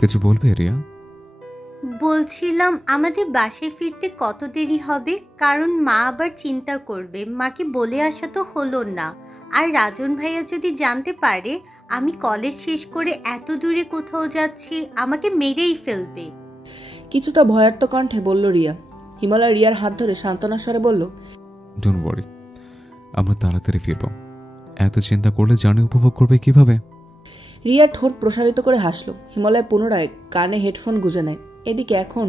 কিছু বলবে রিয়া? বলছিলাম আমাদের বাসায় ফিরতে কত দেরি হবে, কারণ মা আবার চিন্তা করবে। মাকে বলে আসা তো হলো না, আর রাজন ভাইয়া যদি জানতে পারে আমি কলেজ শেষ করে এত দূরে কোথাও যাচ্ছি, আমাকে মেরেই ফেলবে। কিছুটা ভয়ার্ত কণ্ঠে বলল রিয়া। হিমালয় রিয়ার হাত ধরে সান্ত্বনার স্বরে বলল, ডোন্ট ওয়ারি, আমরা তাড়াতাড়ি ফিরব। এত চিন্তা করলে জার্নি উপভোগ করবে কিভাবে? রিয়া ঠোঁট প্রসারিত করে হাসল। হিমালয় পুনরায় কানে হেডফোন গুঁজে নেয়। এদিকে এখন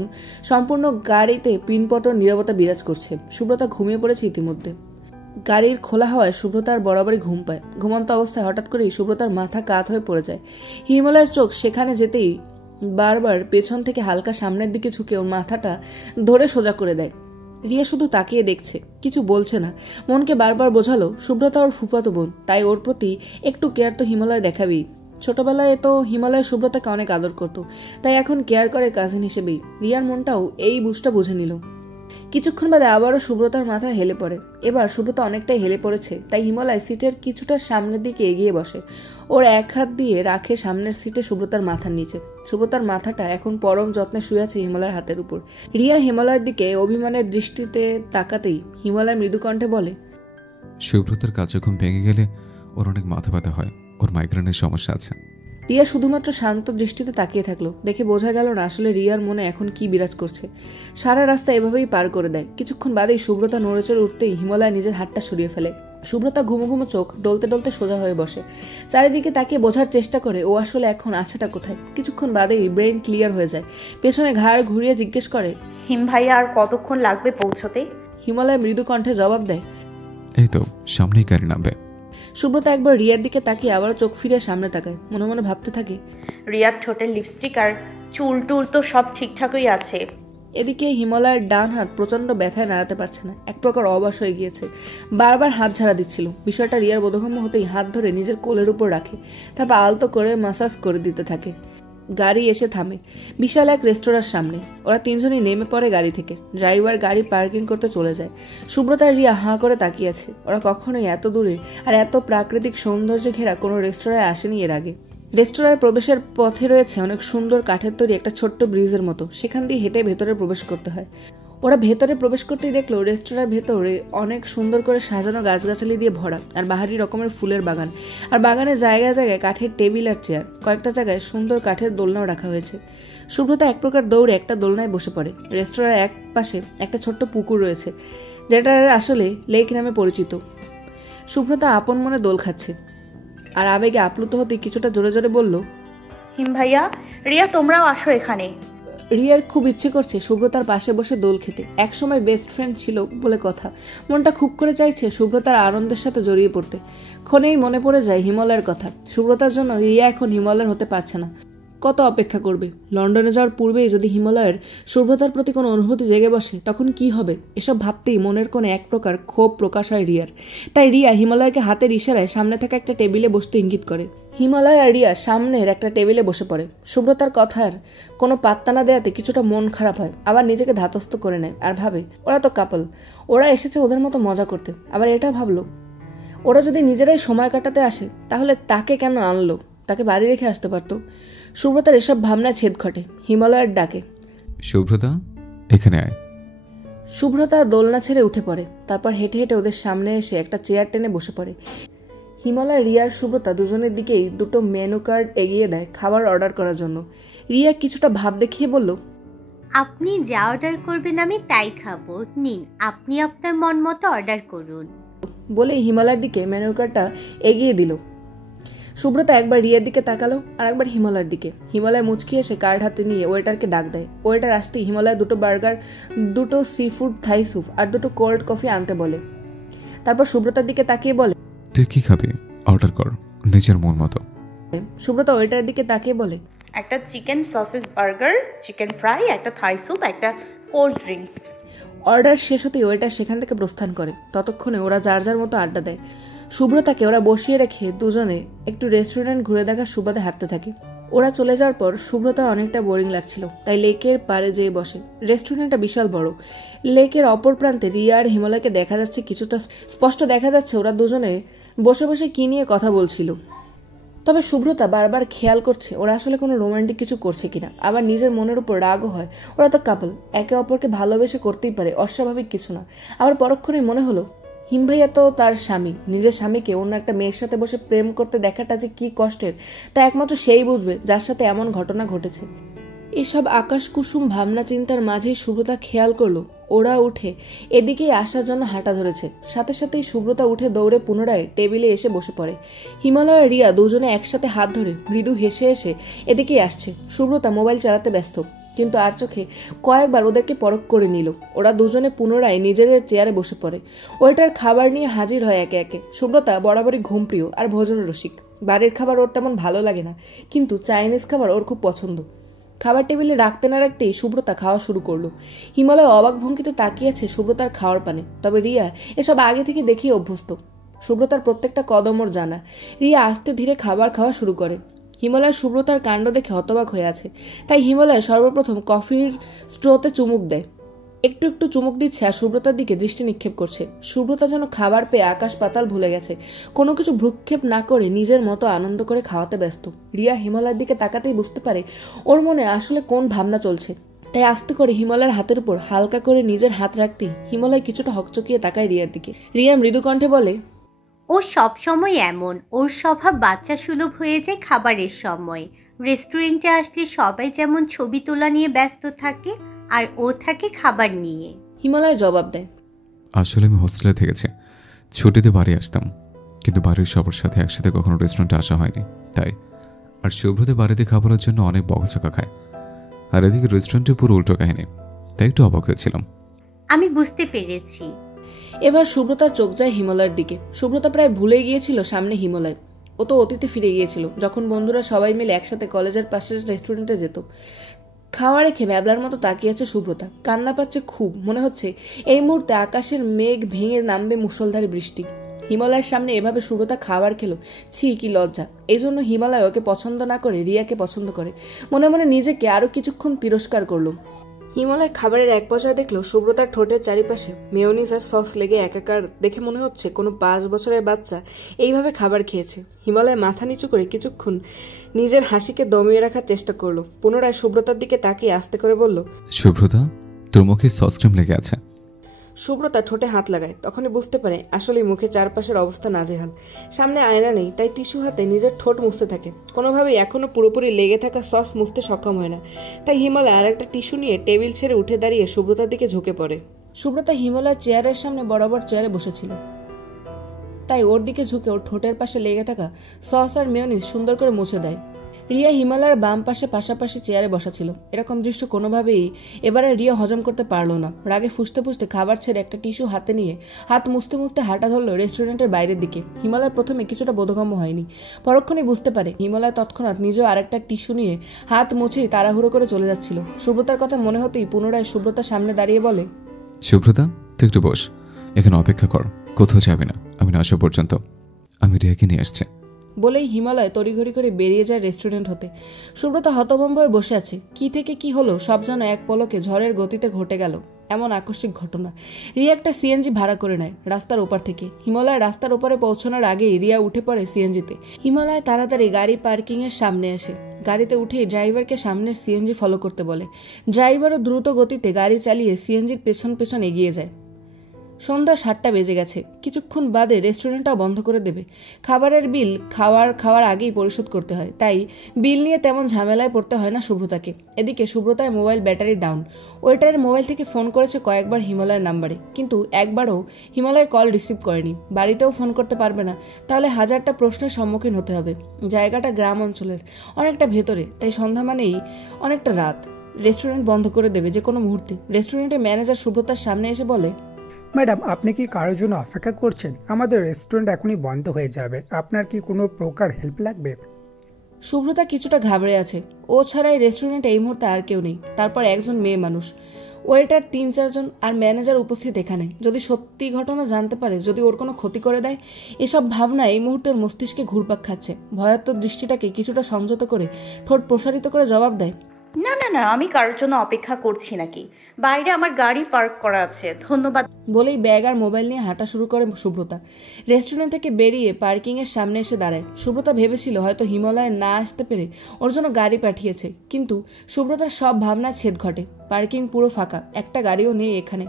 সম্পূর্ণ গাড়িতে পিনপতন নীরবতা বিরাজ করছে। সুব্রতা ঘুমিয়ে পড়েছে ইতিমধ্যে। গাড়ির খোলা হওয়ায় সুব্রতার বরাবরই ঘুম পায়। ঘুমন্ত অবস্থায় হঠাৎ করেই সুব্রতার মাথা কাত হয়ে পড়ে যায়। হিমালয়ের চোখ সেখানে যেতেই বারবার পেছন থেকে হালকা সামনের দিকে ঝুঁকে ওর মাথাটা ধরে সোজা করে দেয়। রিয়া শুধু তাকিয়ে দেখছে, কিছু বলছে না। মনকে বারবার বোঝালো সুব্রতা ওর ফুফাতো বোন, তাই ওর প্রতি একটু কেয়ার তো হিমালয় দেখাবেই। ছোটবেলায় তো হিমালয় সুব্রতাকে অনেক আদর করত, তাই এখন কেয়ার করে কাজিন হিসেবেই। রিয়ার মনটাও এই বুঝটা বুঝে নিল। কিছুক্ষণ বাদে আবারও সুব্রতার মাথা হেলে পড়ে। এবার সুব্রতা অনেকটাই হেলে পড়েছে, তাই হিমালয় সিটের কিছুটা সামনের দিকে এগিয়ে বসে। ওর এক হাত দিয়ে রাখে সামনের সিটে সুব্রতার মাথার নিচে। সুব্রতার মাথাটা এখন পরম যত্নে শুয়ে আছে হিমালয়ের হাতের উপর। রিয়া হিমালয়ের দিকে অভিমানের দৃষ্টিতে তাকাতেই হিমালয় মৃদু কণ্ঠে বলে, সুব্রতার কাছে ঘুম ভেঙে গেলে ওর অনেক মাথা ব্যথা হয়, ওর মাইগ্রেনের সমস্যা আছে। রিয়া শুধুমাত্র শান্ত দৃষ্টিতে তাকিয়ে থাকলো। দেখে বোঝা গেল না আসলে রিয়ার মনে এখন কি বিরাজ করছে। সারা রাস্তা এভাবেই পার করে দেয়। কিছুক্ষণ বাদেই সুব্রতা নড়েচড়ে উঠতেই হিমালয় নিজের হাতটা সরিয়ে ফেলে। সুব্রতা ঘুমো ঘুমো চোখ ডলতে ডলতে সোজা হয়ে বসে। চারিদিকে তাকিয়ে বোঝার চেষ্টা করে ও আসলে এখন আছেটা কোথায়। কিছুক্ষণ বাদেই ব্রেন ক্লিয়ার হয়ে যায়। পেছনে ঘাড় ঘুরিয়ে জিজ্ঞেস করে, হিম ভাইয়া আর কতক্ষণ লাগবে পৌঁছতে? হিমালয় মৃদু কণ্ঠে জবাব দেয়, এই তো সামনেই গাড়ি নামবে। সুব্রতা একবার রিয়ার দিকে তাকিয়ে আবার চোখ ফিরে সামনে তাকায়। মনে মনে ভাবতে থাকে, রিয়ার ঠোঁটের লিপস্টিক আর চুল টুল তো সব ঠিকঠাকই আছে। এদিকে হিমালয়ের ডান হাত প্রচন্ড ব্যথায় নাড়াতে পারছে না, এক প্রকার অবাস হয়ে গিয়েছে। বারবার হাত ঝাড়া দিচ্ছিল। বিষয়টা রিয়ার বোধগম্য হতেই হাত ধরে নিজের কোলের উপর রাখে, তারপর আলতো করে মাসাজ করে দিতে থাকে। গাড়ি এসে থামে বিশাল এক রেস্তোরাঁর সামনে। ওরা তিনজনই নেমে পড়ে গাড়ি থেকে। ড্রাইভার গাড়ি পার্কিং করতে চলে যায়। সুব্রতা আর রিয়া হাঁ করে তাকিয়ে আছে। ওরা কখনোই এত দূরে আর এত প্রাকৃতিক সৌন্দর্যে ঘেরা কোনো রেস্তোরাঁয় আসেনি এর আগে। রেস্তোরাঁয় প্রবেশের পথে রয়েছে অনেক সুন্দর কাঠের তৈরি একটা ছোট্ট ব্রিজের মতো, সেখান দিয়ে হেঁটে ভেতরে প্রবেশ করতে হয়। ওরা ভেতরে প্রবেশ করতেই দেখলো রেস্তোরাঁর ভেতরে অনেক সুন্দর করে সাজানো গাছগাছালি দিয়ে ভরা, আর বাহারি রকমের ফুলের বাগান। আর বাগানের জায়গায় জায়গায় কাঠের টেবিল আর চেয়ার, কয়েকটা জায়গায় সুন্দর কাঠের দোলনাও রাখা হয়েছে। সুব্রতা এক প্রকার দৌড়ে একটা দোলনায় বসে পড়ে। রেস্তোরাঁর এক পাশে একটা ছোট্ট পুকুর রয়েছে, যেটা আসলে লেক নামে পরিচিত। সুব্রতা আপন মনে দোল খাচ্ছে আর আবেগে আপ্লুত হতে কিছুটা জোরে জোরে বলল, হিম ভাইয়া, রিয়া তোমরাও আসো এখানে। রিয়ার খুব ইচ্ছে করছে সুব্রতার পাশে বসে দোল খেতে। একসময় বেস্ট ফ্রেন্ড ছিল বলে কথা। মনটা খুব করে চাইছে সুব্রতার আনন্দের সাথে জড়িয়ে পড়তে। ক্ষণেই মনে পড়ে যায় হিমালয়ের কথা। সুব্রতার জন্য রিয়া এখন হিমালয়ের হতে পারছে না। কত অপেক্ষা করবে? লন্ডনে যাওয়ার পূর্বেই যদি হিমালয়ের সুব্রতার প্রতি কোনো অনুভূতি জেগে বসে তখন কি হবে? এসব ভাবতেই মনের কোণে এক প্রকার ক্ষোভ প্রকাশ হয় রিয়ার। তাই রিয়া হিমালয়কে হাতের ইশারায় সামনে থাকা একটা টেবিলে বসতে ইঙ্গিত করে। হিমালয় আর রিয়া সামনের একটা টেবিলে বসে পড়ে। সুব্রতার কথার কোনো পাত্তা না দেয়াতে কিছুটা মন খারাপ হয়, আবার নিজেকে ধাতস্থ করে নেয় আর ভাবে ওরা তো কাপল, ওরা এসেছে ওদের মতো মজা করতে। আবার এটা ভাবলো, ওরা যদি নিজেরাই সময় কাটাতে আসে তাহলে তাকে কেন আনলো? তাকে বাড়ি রেখে আসতে পারতো। সুব্রতার এসব ভাবনা ছেদ ঘটে। হিমালয়ের ডাকে, সুব্রতা এখানে আয়। সুব্রতা দোলনা ছেড়ে উঠে পড়ে। তারপর হেঁটে হেঁটে ওদের সামনে এসে একটা চেয়ার টেনে বসে পড়ে। হিমালয়, রিয়ার সুব্রতা দুজনের দিকেই দুটো মেনু কার্ড এগিয়ে দেয় খাবার অর্ডার করার জন্য। রিয়া কিছুটা ভাব দেখিয়ে বলল, আপনি যা অর্ডার করবেন আমি তাই খাবো, নিন আপনি আপনার মন মতো অর্ডার করুন। বলেই হিমালয়ের দিকে মেনু কার্ডটা এগিয়ে দিল। সুব্রতা একবার রিয়ার দিকে তাকালো আর একবার হিমালয়ের দিকে। হিমালয় মুচকি এসে কার্ড হাতে নিয়ে ওয়েটারকে ডাক দেয়। ওয়েটার আসতেই হিমালয় দুটো বার্গার, দুটো সি ফুড থাই স্যুপ আর দুটো কোল্ড কফি আনতে বলে। তারপর সুব্রতার দিকে তাকিয়ে বলে, তুই কি খাবি? অর্ডার কর নিজের মন মতো। সুব্রতা ওয়েটারের দিকে তাকিয়ে বলে, একটা chicken sausage burger, chicken fry, একটা থাই স্যুপ, একটা কোল্ড ড্রিঙ্কস। অর্ডার শেষ হতেই ওয়েটার সেখান থেকে প্রস্থান করে। ততক্ষণে ওরা যার যার মতো আড্ডা দেয়। সুব্রতাকে ওরা বসিয়ে রেখে দুজনে একটু রেস্টুরেন্ট ঘুরে দেখার সুবাদে হাঁটতে থাকে। ওরা চলে যাওয়ার পর সুব্রতার অনেকটা বোরিং লাগছিল, তাই লেকের পাড়ে যেয়ে বসে। রেস্টুরেন্টটা বিশাল বড়। লেকের অপর প্রান্তে রিয়া আর হিমালয়কে দেখা যাচ্ছে, কিছুটা স্পষ্ট দেখা যাচ্ছে ওরা দুজনে বসে বসে কি নিয়ে কথা বলছিল। তবে শুভ্রতা বারবার খেয়াল করছে ওরা আসলে কোনো রোমান্টিক কিছু করছে কিনা। আবার নিজের মনের উপর রাগও হয়, ওরা তো কাপল, একে অপরকে ভালোবেসে করতেই পারে, অস্বাভাবিক কিছু না। আবার পরক্ষণে মনে হলো হিমভাইয়া তো তার স্বামী, নিজের স্বামীকে অন্য একটা মেয়ের সাথে বসে প্রেম করতে দেখাটা যে কি কষ্টের তা একমাত্র সেই বুঝবে যার সাথে এমন ঘটনা ঘটেছে। এসব আকাশ কুসুম ভাবনা চিন্তার মাঝেই শুভ্রতা খেয়াল করলো ওরা উঠে এদিকেই আসার জন্য হাঁটা ধরেছে। সাথে সাথেই শুভ্রতা উঠে দৌড়ে পুনরায় টেবিলে এসে বসে পড়ে। হিমালয় আর রিয়া দুজনে একসাথে হাত ধরে মৃদু হেসে এসে এদিকেই আসছে। শুভ্রতা মোবাইল চালাতে ব্যস্ত, কিন্তু আর চোখে কয়েকবার ওদেরকে পরখ করে নিল। ওরা দুজনে পুনরায় নিজেদের চেয়ারে বসে পড়ে। ওইটার খাবার নিয়ে হাজির হয় একে একে। শুভ্রতা বরাবরই ঘুমপ্রিয় আর ভোজন রসিক। বাড়ির খাবার ওর তেমন ভালো লাগে না, কিন্তু চাইনিজ খাবার ওর খুব পছন্দ। খাবার টেবিলে রাখতে না রাখতেই শুভ্রতা খাওয়া শুরু করলো। হিমালয় অবাক ভঙ্গিতে তাকিয়ে আছে শুভ্রতার খাওয়ার পানে। তবে রিয়া এসব আগে থেকে দেখেই অভ্যস্ত। শুভ্রতার প্রত্যেকটা কদম ওর জানা। রিয়া আস্তে ধীরে খাবার খাওয়া শুরু করে। হিমালয় শুভ্রতার কাণ্ড দেখে হতবাক হয়ে আছে, তাই হিমালয় সর্বপ্রথম কফির স্ট্রোতে চুমুক দেয়। একটু একটু চুমুক দিচ্ছে আর শুভ্রতার দিকে দৃষ্টি নিক্ষেপ করছে। শুভ্রতা যেন খাবার পেয়ে আকাশ পাতাল ভুলে গেছে, কোনো কিছু ভ্রুক্ষেপ না করে নিজের মতো আনন্দ করে খাওয়াতে ব্যস্ত। রিয়া হিমালয়ের দিকে তাকাতেই বুঝতে পারে ওর মনে আসলে কোন ভাবনা চলছে। তাই আস্তে করে হিমালয়ের হাতের উপর হালকা করে নিজের হাত রাখতেই হিমালয় কিছুটা হকচকিয়ে তাকায় রিয়ার দিকে। রিয়া মৃদু কণ্ঠে বলে, ও সব সময় এমন, ওর স্বভাব বাচ্চা সুলভ হয়ে যায় খাবারের সময়। রেস্টুরেন্টে আসলে সবাই যেমন ছবি তোলা নিয়ে ব্যস্ত থাকে, আর ও থাকে খাবার নিয়ে। হিমালয় জবাব দেয়, আসলে আমি হোস্টেলে থেকেছি, ছুটিতে বাড়ি আসতাম, কিন্তু বাড়ির সবার সাথে একসাথে কখনো রেস্টুরেন্টে আসা হয়নি তাই। আর শুভ্রতে বাড়িতে খাবারের জন্য অনেক বকাঝকা খায়, আর এদিকে রেস্টুরেন্টে পুরো উল্টো কাহিনী, তাই একটু অবাক হয়েছিলাম। আমি বুঝতে পেরেছি। এবার শুভ্রতার চোখ যায় হিমালয়ের দিকে। শুভ্রতা প্রায় ভুলে গিয়েছিল সামনে হিমালয়। ও তো অতীতে ফিরে গিয়েছিল, যখন বন্ধুরা সবাই মিলে একসাথে কলেজের পাশের রেস্টুরেন্টে যেত। খাওয়া রেখে ব্যাবলার মতো তাকিয়ে আছে শুভ্রতা। কান্না পাচ্ছে খুব, মনে হচ্ছে এই মুহূর্তে আকাশের মেঘ ভেঙে নামবে মুষলধারে বৃষ্টি। হিমালয়ের সামনে এভাবে শুভ্রতা খাবার খেলো, ছি কি লজ্জা। এই জন্য হিমালয় ওকে পছন্দ না করে রিয়াকে পছন্দ করে। মনে মনে নিজেকে আরো কিছুক্ষণ তিরস্কার করলো। হিমালয় খাবারের এক পর্যায়ে দেখলো শুভ্রতার ঠোঁটের চারিপাশে মেয়োনিজ আর সস লেগে একাকার। দেখে মনে হচ্ছে কোনো 5 বছরের বাচ্চা এইভাবে খাবার খেয়েছে। হিমালয় মাথা নিচু করে কিছুক্ষণ নিজের হাসিকে দমিয়ে রাখার চেষ্টা করলো। পুনরায় শুভ্রতার দিকে তাকিয়ে আস্তে করে বলল, শুভ্রতা, তোর মুখে সস ক্রিম লেগে আছে। শুভ্রতা ঠোঁটে হাত লাগায়। তখনই বুঝতে পারে আসলে মুখে চারপাশের অবস্থা নাজেহাল। সামনে আয়না নেই, তাই টিস্যু হাতে নিজের ঠোঁট মুছতে থাকে। কোনোভাবেই এখনো পুরোপুরি লেগে থাকা সস মুছতে সক্ষম হয় না। তাই হিমালয় আর একটা টিস্যু নিয়ে টেবিল ছেড়ে উঠে দাঁড়িয়ে শুভ্রতার দিকে ঝুঁকে পড়ে। শুভ্রতা হিমালয়ের চেয়ারের সামনে বরাবর চেয়ারে বসেছিল, তাই ওর দিকে ঝুঁকে ওর ঠোঁটের পাশে লেগে থাকা সস আর মেয়োনিজ সুন্দর করে মুছে দেয়। রিয়া হিমালয়ের বাম পাশে পাশাপাশি চেয়ারে বসা ছিল। এরকম দৃশ্য কোনোভাবেই এবারে রিয়া হজম করতে পারলো না। রাগে ফুসতে ফুসতে খাবার ছেড়ে একটা টিস্যু হাতে নিয়ে হাত মুছতে মুছতে হাঁটা ধরলো রেস্টুরেন্টের বাইরের দিকে। হিমালয় প্রথমে কিছুটা বোধগম্য হয়নি, পরক্ষণেই বুঝতে পারে হিমালয় তৎক্ষণাৎ নিজেও আরেকটা টিস্যু নিয়ে হাত মুছেই তাড়াহুড়ো করে চলে যাচ্ছিল। সুব্রতার কথা মনে হতেই পুনরায় সুব্রতার সামনে দাঁড়িয়ে বলে, শুভ্রতা, তুই একটু বস, এখানে অপেক্ষা কর, কোথাও যাবে না, আমি না আসা পর্যন্ত। আমি রিয়াকে নিয়ে আসছি। বলেই হিমালয় তড়িঘড়ি করে বেরিয়ে যায় রেস্টুরেন্ট হতে। সুব্রতা হতভম্ব হয়ে বসে আছে। কি থেকে কি হলো সব যেন এক পলকে ঝড়ের গতিতে ঘটে গেল। এমন আকস্মিক ঘটনা। রিয়া একটা সিএনজি ভাড়া করে নেয় রাস্তার ওপার থেকে। হিমালয় রাস্তার ওপারে পৌঁছানোর আগেই রিয়া উঠে পড়ে সিএনজিতে। হিমালয় তাড়াতাড়ি গাড়ি পার্কিং এর সামনে আসে। গাড়িতে উঠেই ড্রাইভারকে সামনের সিএনজি ফলো করতে বলে। ড্রাইভারও দ্রুত গতিতে গাড়ি চালিয়ে সিএনজির পেছন পেছন এগিয়ে যায়। সন্ধ্যা 7টা বেজে গেছে। কিছুক্ষণ বাদে রেস্টুরেন্টটাও বন্ধ করে দেবে। খাবারের বিল খাওয়ার আগেই পরিশোধ করতে হয়, তাই বিল নিয়ে তেমন ঝামেলায় পড়তে হয় না সুব্রতাকে। এদিকে সুব্রতার মোবাইল ব্যাটারি ডাউন। ওয়েটারের মোবাইল থেকে ফোন করেছে কয়েকবার হিমালয়ের নাম্বারে, কিন্তু একবারও হিমালয় কল রিসিভ করেনি। বাড়িতেও ফোন করতে পারবে না, তাহলে হাজারটা প্রশ্নের সম্মুখীন হতে হবে। জায়গাটা গ্রাম অঞ্চলের, অনেকটা ভেতরে, তাই সন্ধ্যা মানেই অনেকটা রাত। রেস্টুরেন্ট বন্ধ করে দেবে যে কোনো মুহূর্তে। রেস্টুরেন্টের ম্যানেজার সুব্রতার সামনে এসে বলে, ম্যাডাম, আপনি কি কারোর জন্য অপেক্ষা করছেন? আমাদের রেস্টুরেন্ট এখনই বন্ধ হয়ে যাবে। আপনার কি কোনো প্রকার হেল্প লাগবে? সুব্রতা কিছুটা ঘাবড়ে আছে। ও ছাড়া এই রেস্টুরেন্টে এই মুহূর্তে আর কেউ নেই। তারপর একজন মেয়ে মানুষ, ওয়েটার 3-4 জন আর ম্যানেজার উপস্থিত এখানে। যদি সত্যি ঘটনা জানতে পারে, যদি ওর কোনো ক্ষতি করে দেয়, এসব ভাবনা এই মুহূর্তে মস্তিষ্কে ঘুরপাক খাচ্ছে। ভয়াত্মক দৃষ্টিটাকে কিছুটা সংযত করে ঠোঁট প্রসারিত করে জবাব দেয়, না না না, আমি কারোর জন্য অপেক্ষা করছি নাকি? বাইরে আমার গাড়ি পার্ক করা আছে, ধন্যবাদ। বলেই ব্যাগ আর মোবাইল নিয়ে হাঁটা শুরু করে সুব্রতা। রেস্টুরেন্ট থেকে বেরিয়ে পার্কিংয়ের সামনে এসে দাঁড়ায়। সুব্রতা ভেবেছিল হয়তো হিমালয়ে না আসতে পেরে ওর জন্য গাড়ি পাঠিয়েছে, কিন্তু সুব্রতার সব ভাবনা ছেদ ঘটে। পার্কিং পুরো ফাঁকা, একটা গাড়িও নেই এখানে।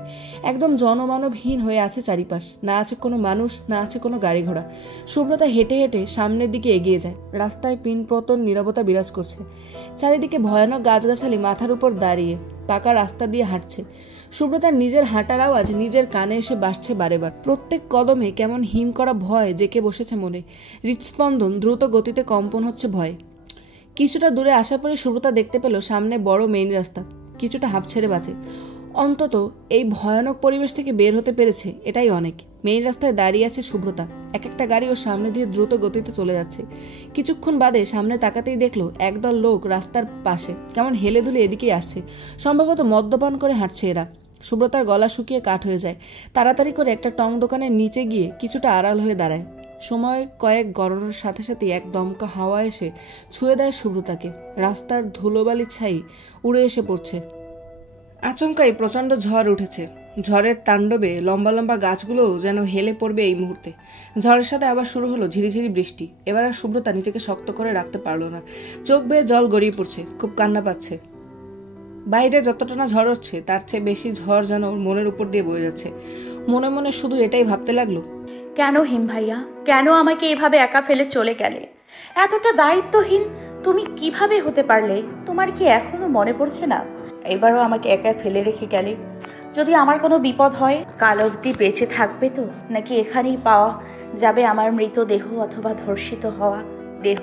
একদম জনমানবহীন হয়ে আছে চারিপাশ, না আছে কোনো মানুষ, না আছে কোনো গাড়ি ঘোড়া। সুব্রতা হেঁটে হেঁটে সামনের দিকে এগিয়ে যায়। রাস্তায় পিনপতন নীরবতা বিরাজ করছে। চারিদিকে ভয়ানক গাছগাছালি মাথার উপর দাঁড়িয়ে পাকা রাস্তা দিয়ে হাঁটছে। সুব্রতার নিজের হাঁটার আওয়াজ নিজের কানে এসে বাসছে বারেবার। প্রত্যেক কদমে কেমন হিম করা ভয় জেঁকে বসেছে মনে। হৃদস্পন্দন দ্রুত গতিতে কম্পন হচ্ছে ভয়ে। কিছুটা দূরে আসার পরে সুব্রতা দেখতে পেল সামনে বড় মেইন রাস্তা। কিছুটা হাঁপ ছেড়ে বাঁচে। অন্তত এই ভয়ানক পরিবেশ থেকে বের হতে পেরেছে, এটাই অনেক। মেইন রাস্তায় দাঁড়িয়ে আছে সুব্রতা। এক একটা গাড়ি ওর সামনে দিয়ে দ্রুত গতিতে চলে যাচ্ছে। কিছুক্ষণ বাদে সামনে তাকাতেই দেখলো একদল লোক রাস্তার পাশে কেমন হেলে দুলে এদিকেই আসছে। সম্ভবত মদ্যপান করে হাঁটছে এরা। সুব্রতার গলা শুকিয়ে কাঠ হয়ে যায়। তাড়াতাড়ি করে একটা টং দোকানের নিচে গিয়ে কিছুটা আড়াল হয়ে দাঁড়ায়। সময় কয়েক গড়ানোর সাথে সাথে এক দমকা হাওয়া এসে ছুঁয়ে দেয় সুব্রতাকে। রাস্তার ধুলোবালি ছাই উড়ে এসে পড়ছে। আচমকাই প্রচণ্ড ঝড় উঠেছে। ঝড়ের তাণ্ডবে লম্বা লম্বা গাছগুলো যেন হেলে পড়বে এই মুহূর্তে। ঝড়ের সাথে আবার শুরু হলো ঝিরিঝিরি বৃষ্টি। এবার আর সুব্রতা নিজেকে শক্ত করে রাখতে পারল না। চোখ বেয়ে জল গড়িয়ে পড়ছে, খুব কান্না পাচ্ছে। বাইরে যতটা না ঝড় হচ্ছে তার চেয়ে বেশি ঝড় যেন ওর মনের উপর দিয়ে বয়ে যাচ্ছে। মনে মনে শুধু এটাই ভাবতে লাগলো, কেন হিম ভাইয়া, কেন আমাকে এভাবে একা ফেলে চলে গেলে? এতটা দায়িত্বহীন তুমি কিভাবে হতে পারলে? তোমার কি এখনো মনে পড়ছে না এবারও আমাকে একা ফেলে রেখে গেলে? যদি আমার কোনো বিপদ হয়, কাল অবধি বেঁচে থাকবে তো, নাকি এখানেই পাওয়া যাবে আমার মৃতদেহ অথবা ধর্ষিত হওয়া দেহ?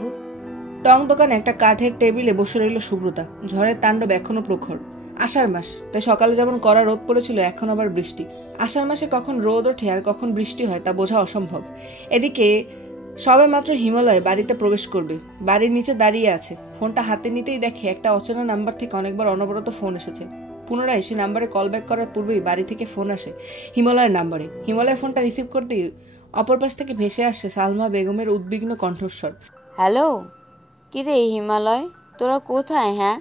টং দোকানে একটা কাঠের টেবিলে বসে রইল সুব্রতা। ঝড়ের তাণ্ডব এখনো প্রখর। আষাঢ় মাস, তাই সকালে যেমন কড়া রোদ পড়েছিল, এখন আবার বৃষ্টি। আষাঢ় মাসে কখন রোদ ওঠে আর কখন বৃষ্টি হয় তা বোঝা অসম্ভব। এদিকে সবে মাত্র হিমালয় বাড়িতে প্রবেশ করবে। বাড়ির নিচে দাঁড়িয়ে আছে। ফোনটা হাতে নিতেই দেখে একটা অচেনা নাম্বার থেকে অনেকবার অনবরত ফোন এসেছে। পুনরায় সে নাম্বারে কল ব্যাক করার পূর্বেই বাড়ি থেকে ফোন আসে হিমালয়ের নাম্বারে। হিমালয় ফোনটা রিসিভ করতেই অপর পাশ থেকে ভেসে আসছে সালমা বেগমের উদ্বিগ্ন কণ্ঠস্বর। হ্যালো, কিরে হিমালয়, তোরা কোথায়? হ্যাঁ,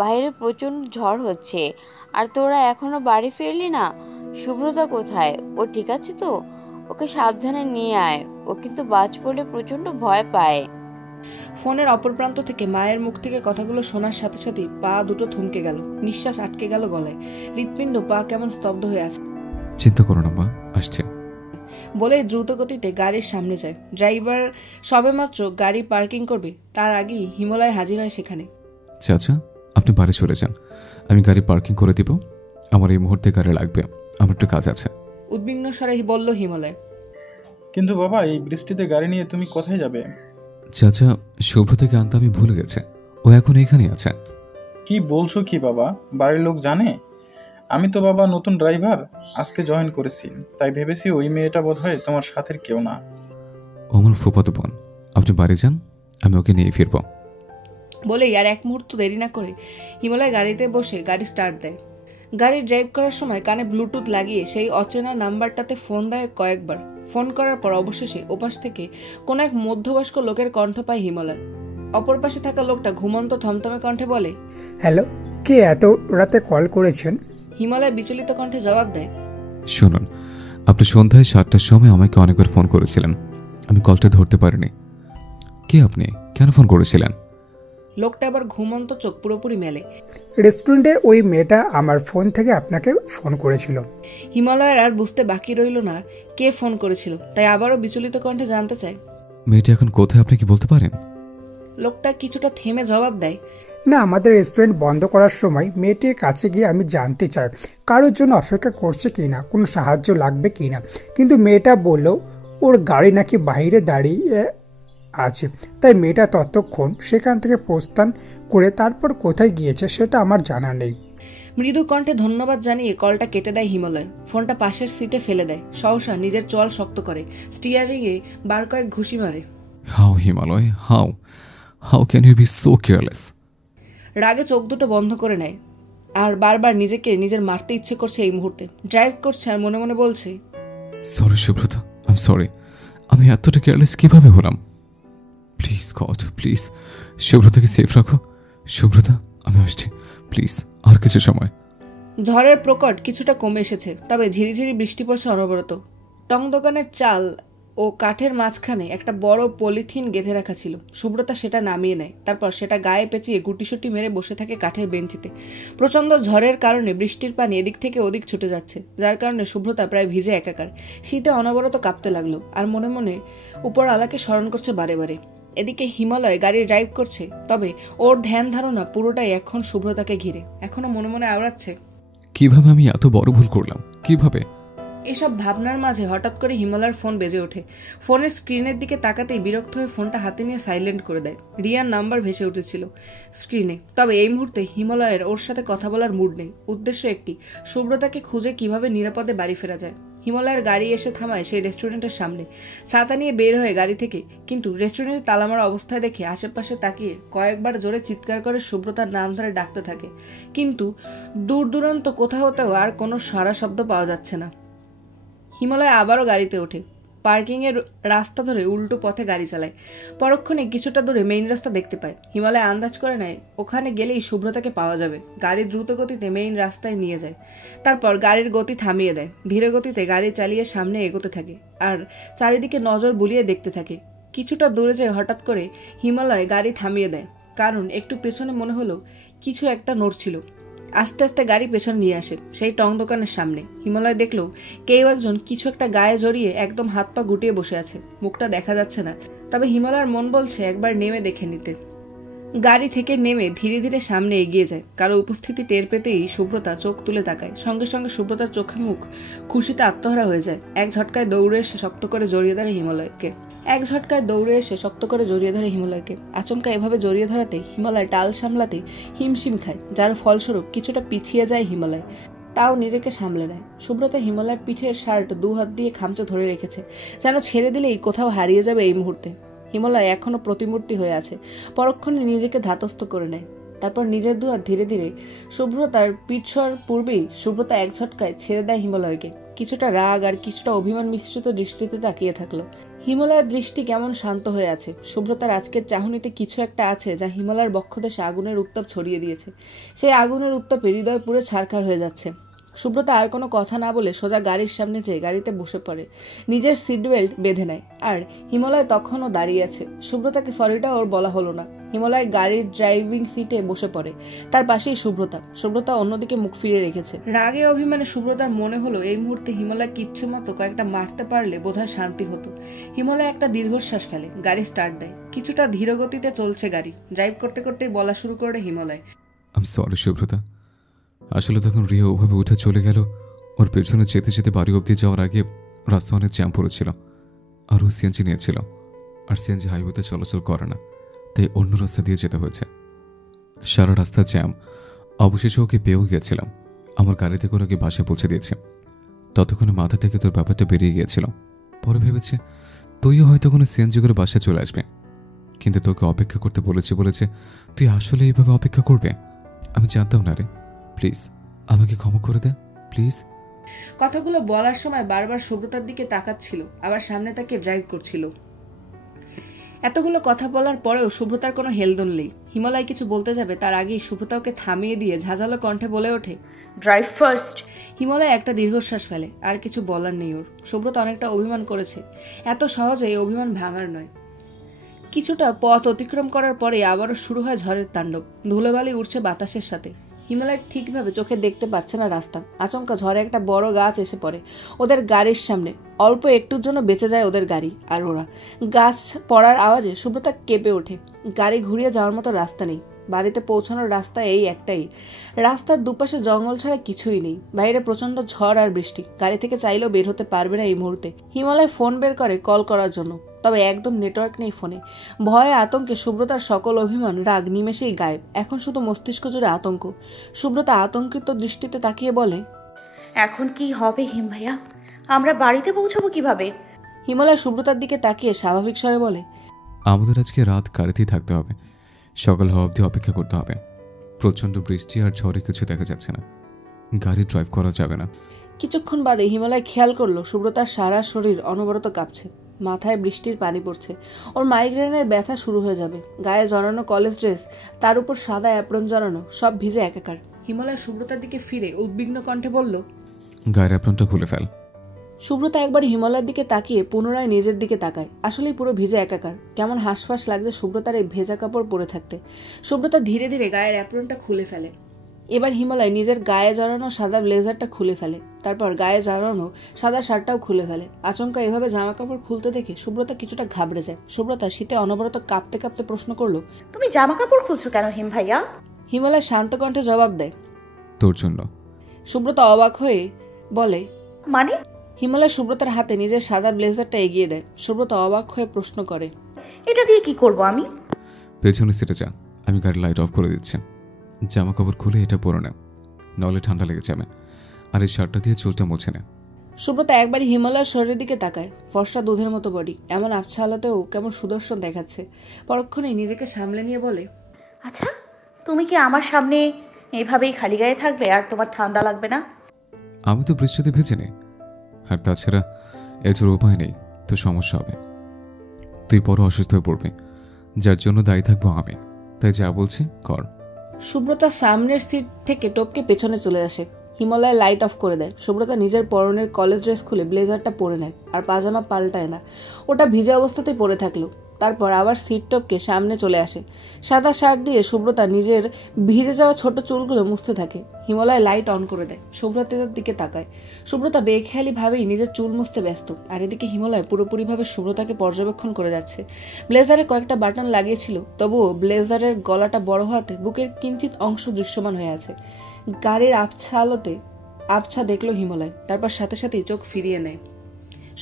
বাইরে প্রচণ্ড ঝড় হচ্ছে আর তোরা এখনো বাড়ি ফিরলি না। সুব্রতা কোথায়? ও ঠিক আছে তো? ওকে সাবধানে নিয়ে আয়, ও কিন্তু বাজ পড়লে প্রচণ্ড ভয় পায়। ফোনের অপর প্রান্ত থেকে মায়ের মুখ থেকে কথাগুলো শোনার সাথে সাথেই পা দুটো থমকে গেল। নিঃশ্বাস আটকে গেল গলায়। হৃৎপিণ্ড পা কেমন স্তব্ধ হয়ে আসে। চিন্তা করো না মা, আসছে বলেই দ্রুত গতিতে গাড়ির সামনে যায়। ড্রাইভার সবেমাত্র গাড়ি পার্কিং করবে তার আগেই হিমালয় হাজির হয় সেখানে। চাচা, আপনি বাড়ি চলে যান, আমি গাড়ি পার্কিং করে দিব। আমার এই মুহূর্তে গাড়ি লাগবে, আমার একটু কাজ আছে। উদ্বিগ্ন স্বরে বলল হিমালয়। কিন্তু বাবা, এই বৃষ্টিতে গাড়ি নিয়ে তুমি কোথায় যাবে? চাচা, শুভ্রতাকে আনতে আমি ভুলে গেছে, ও এখন এখানেই আছে। কি বলছো কি বাবা? বাড়ির লোক জানে? আমি তো বাবা নতুন ড্রাইভার, আজকে জয়েন করেছি, তাই ভেবেছি ওই মেয়েটা বোধহয় তোমার সাথের কেউ না। ও আমার ফুফাতো বোন, আপনি বাড়ি যান, আমি ওকে নিয়ে ফিরবো। বলেই আর এক মুহূর্ত দেরি না করে হিমালয় গাড়িতে বসে গাড়ি স্টার্ট দেয়। গাড়ি ড্রাইভ করার সময় কানে ব্লুটুথ লাগিয়ে সেই অচেনা নাম্বারটাতে ফোন দেয় কয়েকবার। ফোন করার পর অবশেষে ওপাশ থেকে কোন এক মধ্যবয়স্ক লোকের কণ্ঠ পায় হিমালয়। অপর পাশে থাকা লোকটা ঘুমন্ত থমথমে কণ্ঠে বলে, হ্যালো, কে এত রাতে কল করেছেন? হিমালয় বিচলিত কণ্ঠে জবাব দেয়, শুনুন, আপনি সন্ধ্যায় 7টার সময় আমাকে অনেকবার ফোন করেছিলেন, আমি কলটা ধরতে পারিনি। কে আপনি? কেন ফোন করেছিলেন? লোকটা আবার ঘুমন্ত চোখ পুরোপুরি মেলে। রেস্টুরেন্টের ওই মেয়েটা আমার ফোন থেকে আপনাকে ফোন করেছিল। হিমালয়ের আর বুঝতে বাকি রইল না কে ফোন করেছিল, তাই আবারও বিচলিত কণ্ঠে জানতে চায়, মেয়েটা এখন কোথায়, আপনি কি বলতে পারেন? লোকটা কিছুটা থেমে জবাব দেয়, না, আমাদের রেস্টুরেন্ট বন্ধ করার সময় মেয়েটির কাছে গিয়ে আমি জানতে চাই কারোর জন্য অপেক্ষা করছে কিনা, কোনো সাহায্য লাগবে কিনা। কিন্তু মেয়েটা বলল ওর গাড়ি নাকি বাইরে দাঁড়িয়ে আছে, তাই মেয়েটা ততক্ষণ সেখান থেকে প্রস্থান করে তারপর কোথায় গিয়েছে সেটা আমার জানা নেই। মৃদু কণ্ঠে ধন্যবাদ জানিয়ে কলটা কেটে দেয় হিমালয়। ফোনটা পাশের সিটে ফেলে দেয়। সহসা নিজের চোয়াল শক্ত করে স্টিয়ারিংয়ে বার কয়েক ঘুষি মারে। How Himalay, how can you be so careless? রাগে চোখ দুটো বন্ধ করে নেয় আর বারবার নিজেকে নিজের মারতে ইচ্ছে করছে এই মুহূর্তে। ড্রাইভ করছে আর মনে মনে বলছে, sorry Subrata, I am sorry, আমি এতটা কেয়ারলেস কিভাবে হলাম? প্লিজ গড, প্লিজ সুব্রতাকে সেফ রাখো। সুব্রতা, আমি আসছি, প্লিজ আর কিছু সময়। ঝড়ের প্রকট কিছুটা কমে এসেছে, তবে ঝিরিঝিরি বৃষ্টি পড়ছে অনবরত। টং দোকানের চাল ও কাঠের মাঝখানে একটা বড় পলিথিন গেঁথে রাখা ছিল। শুভ্রতা সেটা নামিয়ে নেয়, তারপর সেটা গায়ে পেঁচিয়ে গুটিসুটি মেরে বসে থাকে কাঠের বেঞ্চিতে। প্রচণ্ড ঝড়ের কারণে বৃষ্টির পানি এদিক থেকে ওদিক ছুটে যাচ্ছে, যার কারণে শুভ্রতা প্রায় ভিজে একাকার। শীতে অনবরত কাঁপতে লাগলো, আর মনে মনে উপর আলাকে স্মরণ করছে বারে বারে। এদিকে হিমালয় গাড়ি ড্রাইভ করছে, তবে ওর ধ্যান ধারণা পুরোটাই এখন শুভ্রতাকে ঘিরে। এখনো মনে মনে আওড়াচ্ছে, কিভাবে আমি এত বড় ভুল করলাম, কিভাবে? এসব ভাবনার মাঝে হঠাৎ করে হিমালয়ের ফোন বেজে ওঠে। ফোনের স্ক্রিনের দিকে তাকাতেই বিরক্ত হয়ে ফোনটা হাতে নিয়ে সাইলেন্ট করে দেয়। রিয়ার নাম্বার ভেসে উঠেছিল স্ক্রিনে, তবে এই মুহূর্তে হিমালয়ের ওর সাথে কথা বলার মুড নেই। উদ্দেশ্য একটি, শুভ্রতাকে খুঁজে কিভাবে নিরাপদে বাড়ি ফেরা যায়। হিমালয়ের গাড়ি এসে থামায় সেই রেস্টুরেন্টের সামনে। ছাতা নিয়ে বের হয়ে গাড়ি থেকে, কিন্তু রেস্টুরেন্টের তালামারা অবস্থায় দেখে আশেপাশে তাকিয়ে কয়েকবার জোরে চিৎকার করে শুভ্রতার নাম ধরে ডাকতে থাকে, কিন্তু দূর দূরান্ত কোথাওতেও আর কোনো সারা শব্দ পাওয়া যাচ্ছে না। হিমালয় আবারও গাড়িতে ওঠে, পার্কিংয়ের রাস্তা ধরে উল্টো পথে গাড়ি চালায়। পরক্ষণে কিছুটা দূরে মেইন রাস্তা দেখতে পায়। হিমালয় আন্দাজ করে নেয় ওখানে গেলেই শুভ্রতাকে পাওয়া যাবে। গাড়ি দ্রুত গতিতে মেইন রাস্তায় নিয়ে যায়, তারপর গাড়ির গতি থামিয়ে দেয়। ধীরে গতিতে গাড়ি চালিয়ে সামনে এগোতে থাকে আর চারিদিকে নজর বুলিয়ে দেখতে থাকে। কিছুটা দূরে যেয়ে হঠাৎ করে হিমালয় গাড়ি থামিয়ে দেয়, কারণ একটু পেছনে মনে হলো কিছু একটা নড়ছিল। আস্তে আস্তে গাড়ি পেছনে নিয়ে আসে সেই টং দোকানের সামনে। হিমালয় দেখলো কেউ একজন কিছু একটা গায়ে জড়িয়ে একদম হাত পা গুটিয়ে বসে আছে। মুখটা দেখা যাচ্ছে না, তবে হিমালয়ের মন বলছে একবার নেমে দেখে নিতে। গাড়ি থেকে নেমে ধীরে ধীরে সামনে এগিয়ে যায়। কারো উপস্থিতি টের পেতেই শুভ্রতা চোখ তুলে তাকায়। সঙ্গে সঙ্গে শুভ্রতার চোখে মুখ খুশিতে আত্মহারা হয়ে যায়। এক ঝটকায় দৌড়ে এসে শক্ত করে জড়িয়ে ধরে হিমালয়কে। আচমকা এভাবে জড়িয়ে ধরাতে হিমালয় টাল সামলাতে হিমশিম খায়, যার ফলস্বরূপ কিছুটা পিছিয়ে যায় হিমালয়। তাও নিজেকে সামলে নেয়। শুভ্রতা হিমালয়ের পিঠের শার্ট দু হাত দিয়ে খামচে ধরে রেখেছে, যেন ছেড়ে দিলেই কোথাও হারিয়ে যাবে এই মুহূর্তে। হিমালয় এখনো প্রতিমূর্তি হয়ে আছে, পরক্ষণে নিজেকে ধাতস্থ করে নেয়। তারপর নিজের দুহাত ধীরে ধীরে শুভ্রতার পিঠ ছোঁয়ার পূর্বেই শুভ্রতা এক ঝটকায় ছেড়ে দেয় হিমালয়কে। কিছুটা রাগ আর কিছুটা অভিমান মিশ্রিত দৃষ্টিতে তাকিয়ে থাকলো। হিমালয়ের দৃষ্টি কেমন শান্ত হয়ে আছে। শুভ্রতার আজকের চাহনিতে কিছু একটা আছে যা হিমালয়ের বক্ষদেশে আগুনের উত্তাপ ছড়িয়ে দিয়েছে। সেই আগুনের উত্তাপে হৃদয় পুরো ছারখার হয়ে যাচ্ছে। সুব্রতা আর কোনো কথা না বলে সোজা গাড়ির সামনে যেয়ে গাড়িতে বসে পড়ে, নিজের সিট বেল্ট বেঁধে নেয়। আর হিমালয় তখনও দাঁড়িয়ে আছে। সুব্রতাকে সরিটা ওর বলা হলো না। হিমালয় গাড়ির ড্রাইভিং সিটে বসে পড়ে, তার পাশেই সুব্রতা অন্যদিকে মুখ ফিরে রেখেছে। রাগে অভিমানে সুব্রতার মনে হলো এই মুহূর্তে হিমালয় কিচ্ছে মতো কয়েকটা মারতে পারলে বোধহয় শান্তি হতো। হিমালয় একটা দীর্ঘশ্বাস ফেলে, গাড়ি স্টার্ট দেয়। কিছুটা ধীর গতিতে চলছে গাড়ি। ড্রাইভ করতে করতেই বলা শুরু করে হিমালয়, আই সরি সুব্রতা, আসলে তখন রিয়া ওভাবে উঠে চলে গেল। ওর পেছনে যেতে যেতে বাড়ি অব্দি যাওয়ার আগে রাস্তা অনেক জ্যাম পড়েছিল, আর ও সিএনজি নিয়েছিল, আর সিএনজি হাইওয়েতে চলাচল করে না, তাই অন্য রাস্তা দিয়ে যেতে হয়েছে। সারা রাস্তা জ্যাম। অবশেষে ওকে পেয়েও গিয়েছিলাম। আমার গাড়িতে করে ওকে বাসায় পৌঁছে দিয়েছে। ততক্ষণে মাথা থেকে তোর ব্যাপারটা বেরিয়ে গিয়েছিল। পরে ভেবেছে তুইও হয়তো কোনো সিএনজি করে বাসায় চলে আসবে, কিন্তু তোকে অপেক্ষা করতে বলেছে তুই আসলে এইভাবে অপেক্ষা করবে? আমি জানতাম না রে, প্লিজ আমাকে ক্ষমা করে দে প্লিজ। কথাগুলো বলার সময় বারবার সুব্রতার দিকে তাকাচ্ছিল, আবার সামনে তাকে ড্রাইভ করছিল। এতগুলো কথা বলার পরেও সুব্রতার কোনো হেলদোল নেই। হিমালয় কিছু বলতে যাবে তার আগেই সুব্রতা ওকে থামিয়ে দিয়ে ঝাঁঝালো কণ্ঠে বলে ওঠে, ড্রাইভ ফার্স্ট। হিমালয় একটা দীর্ঘশ্বাস ফেলে। আর কিছু বলার নেই ওর। সুব্রতা অনেকটা অভিমান করেছে, এত সহজে এই অভিমান ভাঙার নয়। কিছুটা পথ অতিক্রম করার পরে আবারও শুরু হয় ঝড়ের তাণ্ডব। ধুলোবালি উঠছে বাতাসের সাথে। হিমালয় ঠিকভাবে চোখে দেখতে পারছে না রাস্তা। আচমকা ঝড়ে একটা বড় গাছ এসে পড়ে ওদের গাড়ির সামনে। অল্প একটুর জন্য বেঁচে যায় ওদের গাড়ি আর ওরা। গাছ পড়ার আওয়াজে সুব্রতা কেঁপে ওঠে। গাড়ি ঘুরিয়ে যাওয়ার মতো রাস্তা নেই। বাড়িতে পৌঁছানোর রাস্তা এই একটাই। রাস্তার দুপাশে জঙ্গল ছাড়া কিছুই নেই। বাইরে প্রচন্ড ঝড় আর বৃষ্টি। গাড়ি থেকে চাইলেও বের হতে পারবে না এই মুহূর্তে। হিমালয় ফোন বের করে কল করার জন্য, তবে একদম নেটওয়ার্ক নেই ফোনে। ভয়ে আতঙ্কে সুব্রতার সকল অভিমান রাগ নিমেষেই গায়েব। এখন শুধু মস্তিষ্ক জুড়ে আতঙ্ক। সুব্রতা আতঙ্কিত দৃষ্টিতে তাকিয়ে বলে, এখন কি হবে হিম ভাইয়া? আমরা বাড়িতে পৌঁছবো কিভাবে? হিমালয় সুব্রতার দিকে তাকিয়ে স্বাভাবিক স্বরে বলে, আমাদের আজকে রাত গাড়িতেই থাকতে হবে, সকাল হওয়া অবধি অপেক্ষা করতে হবে। প্রচণ্ড বৃষ্টি আর ঝড়ে কিছু দেখা যাচ্ছে না, গাড়ি ড্রাইভ করা যাবে না। কিছুক্ষণ বাদে হিমালয় খেয়াল করলো সুব্রতার সারা শরীর অনবরত কাঁপছে। মাথায় বৃষ্টির পানি পড়ছে। ওর মাইগ্রেনের ব্যথা শুরু হয়ে যাবে। গায়ে জড়ানো কলেজ ড্রেস, তার উপর সাদা অ্যাপ্রন জড়ানো, সব ভিজে একাকার। হিমালয় সুব্রতার দিকে ফিরে উদ্বিগ্ন কণ্ঠে বলল, গায়ের অ্যাপ্রনটা খুলে ফেল। সুব্রতা একবার হিমালয়ের দিকে তাকিয়ে পুনরায় নিজের দিকে তাকায়। আসলেই পুরো ভিজে একাকার। কেমন হাঁসফাঁস লাগছে সুব্রতার এই ভেজা কাপড় পরে থাকতে। সুব্রতা ধীরে ধীরে গায়ের অ্যাপ্রনটা খুলে ফেলে। এবার হিমালয় নিজের গায়ে জড়ানো সাদা ব্লেজারটা খুলে ফেলে, তারপর গায়ে জড়ানো সাদা শার্টটাও খুলে ফেলে। আচমকা এভাবে জামা কাপড় খুলতে দেখে সুব্রতা কিছুটা ঘাবড়ে যায়। সুব্রতা শীতে অনবরত কাঁপতে কাঁপতে প্রশ্ন করলো, তুমি জামা কাপড় খুলছো কেন হিম ভাইয়া? হিমালয় শান্ত কণ্ঠে জবাব দেয়, তোর জন্য। সুব্রতা অবাক হয়ে বলে, মানে? হিমালয় সুব্রতার হাতে নিজের সাদা ব্লেজারটা এগিয়ে দেয়। সুব্রতা অবাক হয়ে প্রশ্ন করে, এটা দিয়ে কি করব আমি? পেছনে সিটে যা, আমি গাড়ির লাইট অফ করে দিচ্ছি। জামা কাপড় খুলে এটা পরে নে, নাহলে ঠান্ডা লেগে যাবে। আর এই শার্টটা দিয়ে চুলটা মুছে নে। সুব্রতা একবারই হিমালয়ের শরীরের দিকে তাকায়। ফর্সা দুধের মতো বডি, এমন আবছা আলোতেও কেমন সুদর্শন দেখাচ্ছে। পরক্ষণেই নিজেকে সামলে নিয়ে বলে, আচ্ছা, তুমি কি আমার সামনে এইভাবেই খালি গায়ে থাকবে আর তোমার ঠান্ডা লাগবে না? আমি তো বৃষ্টিতে ভিজে নেই, আর তাছাড়া এটার উপায় নেই, তো সমস্যা হবে। তুই পরে অসুস্থ হয়ে পড়বি, যার জন্য দায়ী থাকবো আমি। তাই যা বলছি কর। সুব্রতা সামনের সিট থেকে টপকে পেছনে চলে আসে। হিমালয় লাইট অফ করে দেয়। সুব্রতা নিজের পরনের কলেজ ড্রেস খুলে ব্লেজারটা পরে নেয়, আর পাজামা পাল্টায় না, ওটা ভিজে অবস্থাতেই পরে থাকলো। তারপর আবার সিট টপকে সামনে চলে আসে। সাদা শার্ট দিয়ে সুব্রতা নিজের ভিজে যাওয়া ছোট চুলগুলো মুছতে থাকে। হিমালয় লাইট অন করে দেয়। সুব্রতার দিকে তাকায়। সুব্রতা বেখেয়ালি ভাবেই নিজের চুল মুছতে ব্যস্ত, আর এদিকে হিমালয় পুরোপুরিভাবে সুব্রতাকে পর্যবেক্ষণ করে যাচ্ছে। ব্লেজারে কয়েকটা বাটন লাগিয়েছিল, তবুও ব্লেজারের গলাটা বড় হওয়াতে বুকের কিঞ্চিত অংশ দৃশ্যমান হয়ে আছে। গাড়ির আবছা আলোতে আবছা দেখলো হিমালয়, তারপর সাথে সাথেই চোখ ফিরিয়ে নেয়।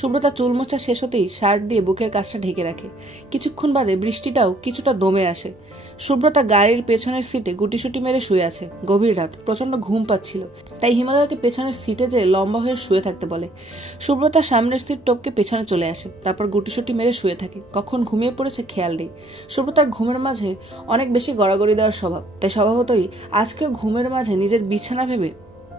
সুব্রতা চুল মোছা শেষ হতেই শার্ট দিয়ে বুকের কাছটা ঢেকে রাখে। কিছুক্ষণ বাদে বৃষ্টিটাও কিছুটা দমে আসে। সুব্রতা গাড়ির পেছনের সিটে গুটিসুটি মেরে শুয়ে আছে। গভীর রাত, প্রচন্ড ঘুম পাচ্ছিল, তাই হিমালয়কে পেছনের সিটে যেয়ে লম্বা হয়ে শুয়ে থাকতে বলে। সুব্রতা সামনের সিট টপকে পেছনে চলে আসে, তারপর গুটিসুটি মেরে শুয়ে থাকে। কখন ঘুমিয়ে পড়েছে খেয়াল নেই। সুব্রতার ঘুমের মাঝে অনেক বেশি গড়াগড়ি দেওয়ার স্বভাব, তাই স্বভাবতই আজকেও ঘুমের মাঝে নিজের বিছানা ভেবে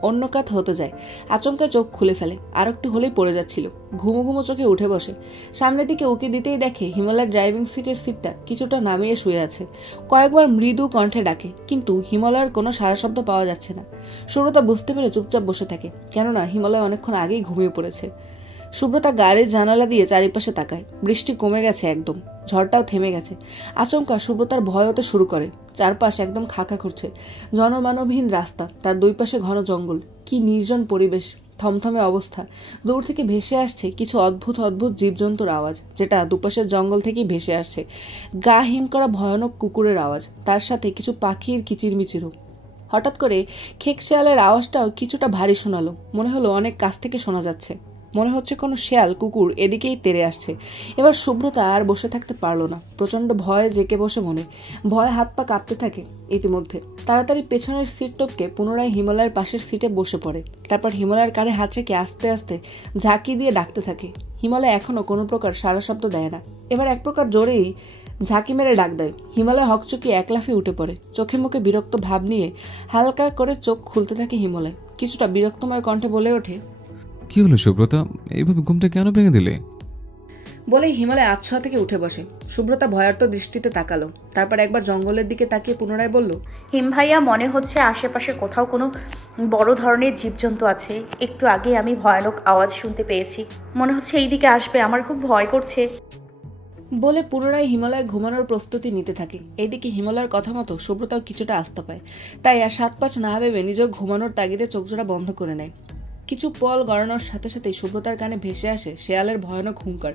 অন্য কাত হতে যায়। আচমকা চোখ খুলে ফেলে, আর একটু হলেই পড়ে যাচ্ছিল। ঘুমো ঘুমো চোখে উঠে বসে। সামনের দিকে উকি দিতেই দেখে হিমালয় ড্রাইভিং সিটের সিটটা কিছুটা নামিয়ে শুয়ে আছে। কয়েকবার মৃদু কণ্ঠে ডাকে, কিন্তু হিমালয়ের কোনো সারা শব্দ পাওয়া যাচ্ছে না। সুব্রতা বুঝতে পেরে চুপচাপ বসে থাকে, কেননা হিমালয় অনেকক্ষণ আগেই ঘুমিয়ে পড়েছে। সুব্রতা গাড়ির জানালা দিয়ে চারিপাশে তাকায়। বৃষ্টি কমে গেছে একদম, ঝড়টাও থেমে গেছে। আচমকা সুব্রতার ভয় হতে শুরু করে। চারপাশ একদম খাকা করছে। জনমানবহীন রাস্তা, তার দুই পাশে ঘন জঙ্গল। কি নির্জন পরিবেশ, থমথমে অবস্থা। দূর থেকে ভেসে আসছে কিছু অদ্ভুত অদ্ভুত জীবজন্তুর আওয়াজ, যেটা দুপাশের জঙ্গল থেকেই ভেসে আসছে। গা হিম করা ভয়ানক কুকুরের আওয়াজ, তার সাথে কিছু পাখির কিচিরমিচিরও। হঠাৎ করে খেক শেয়ালের আওয়াজটাও কিছুটা ভারী শোনালো। মনে হলো অনেক কাছ থেকে শোনা যাচ্ছে। মনে হচ্ছে কোনো শেয়াল কুকুর এদিকেই তেড়ে আসছে। এবার সুব্রতা আর বসে থাকতে পারলো না। প্রচন্ড ভয়ে জেকে বসে মনে। ভয়ে হাত পা কাঁপতে থাকে। ইতিমধ্যে তাড়াতাড়ি পেছনের সিট টপকে পুনরায় হিমালয়ের পাশের সিটে বসে পড়ে। তারপর হিমালয়ের কাঁধে হাত রেখে আস্তে আস্তে ঝাঁকি দিয়ে ডাকতে থাকে। হিমালয় এখনো কোনো প্রকার সারা শব্দ দেয় না। এবার এক প্রকার জোরেই ঝাঁকি মেরে ডাক দেয়। হিমালয় হকচকি এক লাফে উঠে পড়ে। চোখে মুখে বিরক্ত ভাব নিয়ে হালকা করে চোখ খুলতে থাকে হিমালয়। কিছুটা বিরক্তময় কণ্ঠে বলে ওঠে, কি হলো সুব্রতা, এইভাবে ঘুমটা কেন ভেঙে দিলে? বলেই হিমালয় আচ্ছা থেকে উঠে বসে। সুব্রতা ভয়ার্ত দৃষ্টিতে তাকালো, তারপর একবার জঙ্গলের দিকে তাকিয়ে পুনরায় বলল, হিম ভাইয়া, মনে হচ্ছে আশেপাশে কোথাও কোনো বড় ধরনের জীবজন্তু আছে। একটু আগে আমি ভয়ানক আওয়াজ শুনতে পেয়েছি, মনে হচ্ছে এই দিকে আসবে। আমার খুব ভয় করছে। বলে পুনরায় হিমালয় ঘুমানোর প্রস্তুতি নিতে থাকে। এইদিকে হিমালয়ের কথা মতো সুব্রতাও কিছুটা আস্থা পায়, তাই আর ৭-৫ না ভেবে নিজেও ঘুমানোর তাগিদে চোখজোড়া বন্ধ করে নেয়। কিছু পল গড়ানোর সাথে সাথেই সুব্রতার কানে ভেসে আসে শেয়ালের ভয়ানক হুঙ্কার।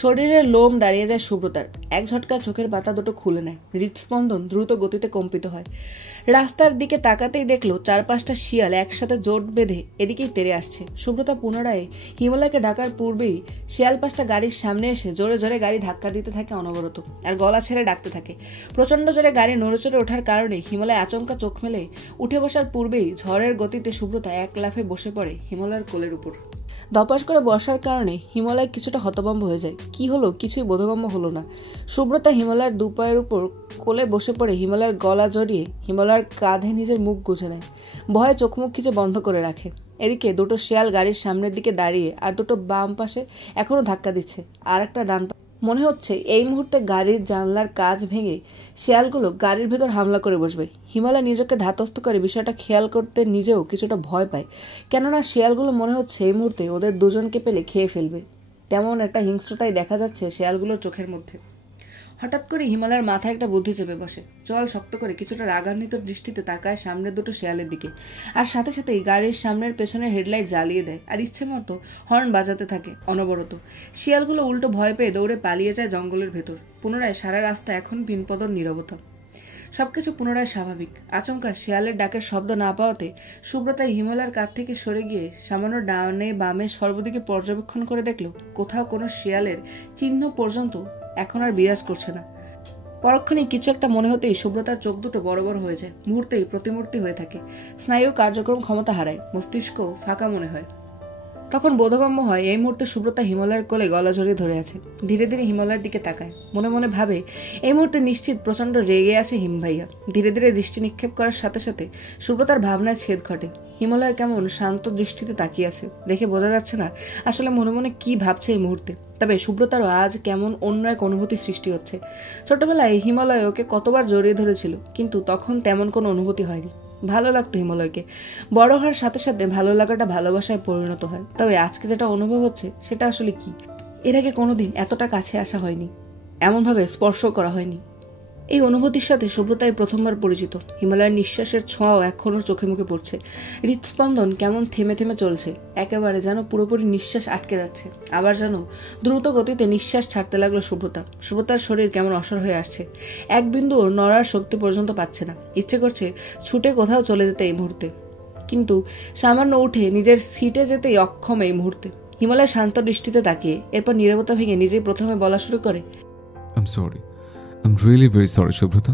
শরীরের লোম দাঁড়িয়ে যায় সুব্রতার। এক ঝটকা চোখের পাতা দুটো খুলে নেয়। হৃদস্পন্দন দ্রুত গতিতে কম্পিত হয়। রাস্তার দিকে তাকাতেই দেখলো ৪-৫টা শিয়াল একসাথে জোট বেঁধে এদিকেই তেড়ে আসছে। সুব্রতা পুনরায় হিমালয়কে ডাকার পূর্বেই শিয়াল ৫টা গাড়ির সামনে এসে জোরে জোরে গাড়ি ধাক্কা দিতে থাকে অনবরত, আর গলা ছেড়ে ডাকতে থাকে। প্রচন্ড জোরে গাড়ি নড়েচড়ে ওঠার কারণে হিমালয় আচমকা চোখ মেলে উঠে বসার পূর্বেই ঝড়ের গতিতে সুব্রতা এক লাফে বসে পড়ে হিমালয়ের কোলের উপর। ধপাস করে বসার কারণে হিমালয় কিছুটা হতভম্ব হয়ে যায়। কি হলো কিছুই বোধগম্য হলো না। সুব্রতা হিমালয়ের দুপায়ের উপর কোলে বসে পড়ে হিমালয়ের গলা জড়িয়ে হিমালয়ের কাঁধে নিজের মুখ গুজে নেয়। ভয়ে চোখ মুখ খিচে বন্ধ করে রাখে। এদিকে দুটো শিয়াল গাড়ির সামনের দিকে দাঁড়িয়ে আর দুটো বাম পাশে এখনো ধাক্কা দিচ্ছে, আর একটা ডান। মনে হচ্ছে এই মুহূর্তে গাড়ির জানলার কাঁচ ভেঙে শিয়ালগুলো গাড়ির ভেতর হামলা করে বসবে। হিমালয় নিজেকে ধাতস্থ করে বিষয়টা খেয়াল করতে নিজেও কিছুটা ভয় পায়, কেননা শিয়ালগুলো মনে হচ্ছে এই মুহূর্তে ওদের দুজনকে পেলে খেয়ে ফেলবে। তেমন একটা হিংস্রতাই দেখা যাচ্ছে শিয়ালগুলোর চোখের মধ্যে। হঠাৎ করে হিমালয়ের মাথায় একটা বুদ্ধি চেপে বসে। চল শক্ত করে কিছুটা রাগান্বিত দৃষ্টিতে তাকায় সামনের দুটো শিয়ালের দিকে, আর সাথে সাথেই গাড়ির সামনের পেছনের হেডলাইট জ্বালিয়ে দেয় আর ইচ্ছে মতো হর্ন বাজাতে থাকে অনবরত। শিয়ালগুলো উল্টো ভয় পেয়ে দৌড়ে পালিয়ে যায় জঙ্গলের ভেতর। পুনরায় সারা রাস্তা এখন পিনপদর নীরবতা। সবকিছু পুনরায় স্বাভাবিক। আচমকা শিয়ালের ডাকের শব্দ না পাওয়াতে সুব্রতা হিমালয়ের কাছ থেকে সরে গিয়ে সামান্য ডানে বামে সর্বদিকে পর্যবেক্ষণ করে দেখল কোথাও কোনো শিয়ালের চিহ্ন পর্যন্ত এখন আর বিরাজ করছে না। পরক্ষণেই কিছু একটা মনে হতেই সুব্রতার চোখ দুটো বড় বড় হয়ে যায়, মুহূর্তেই প্রতিমূর্তি হয়ে থাকে। স্নায়ু কার্যক্রম ক্ষমতা হারায়, মস্তিষ্ক ফাঁকা মনে হয়। তখন বোধগম্য হয় এই মুহূর্তে সুব্রতা হিমালয়ের কোলে গলা জড়িয়ে ধরে আছে। ধীরে ধীরে হিমালয়ের দিকে তাকায়, মনে মনে ভাবে এই মুহূর্তে নিশ্চিত প্রচন্ড রেগে আছে হিমভাইয়া। ধীরে ধীরে দৃষ্টি নিক্ষেপ করার সাথে সাথে সুব্রতার ভাবনায় ছেদ ঘটে। হিমালয় কেমন শান্ত দৃষ্টিতে তাকিয়ে আছে, দেখে বোঝা যাচ্ছে না আসলে মনে মনে কি ভাবছে এই মুহূর্তে। তবে সুব্রতারও আজ কেমন অন্য এক অনুভূতি সৃষ্টি হচ্ছে। ছোটবেলায় হিমালয় ওকে কতবার জড়িয়ে ধরেছিল, কিন্তু তখন তেমন কোনো অনুভূতি হয়নি। ভালো লাগতো হিমালয়কে। বড় হওয়ার সাথে সাথে ভালো লাগাটা ভালোবাসায় পরিণত হয়। তবে আজকে যেটা অনুভব হচ্ছে সেটা আসলে কি? এর আগে কোনোদিন এতটা কাছে আসা হয়নি, এমনভাবে স্পর্শ করা হয়নি। এই অনুভূতির সাথে সুব্রতাই প্রথমবার পরিচিত। হিমালয়ের নিঃশ্বাসের ছোঁয়াও এখনো চোখে মুখে পড়ছে। হৃদস্পন্দন কেমন থেমে থেমে চলছে, একেবারে যেন পুরোপুরি নিঃশ্বাস আটকে যাচ্ছে। আবার যেন দ্রুত গতিতে নিঃশ্বাস ছাড়তে লাগলো সুব্রতা। সুব্রতার শরীর কেমন অসর হয়ে আসছে, এক বিন্দু নড়ার শক্তি পর্যন্ত পাচ্ছে না। ইচ্ছে করছে ছুটে কোথাও চলে যেতে এই মুহূর্তে, কিন্তু সামান্য উঠে নিজের সিটে যেতেই অক্ষম এই মুহূর্তে। হিমালয় শান্ত দৃষ্টিতে তাকিয়ে এরপর নীরবতা ভেঙে নিজেই প্রথমে বলা শুরু করে, I am really very sorry Subrata.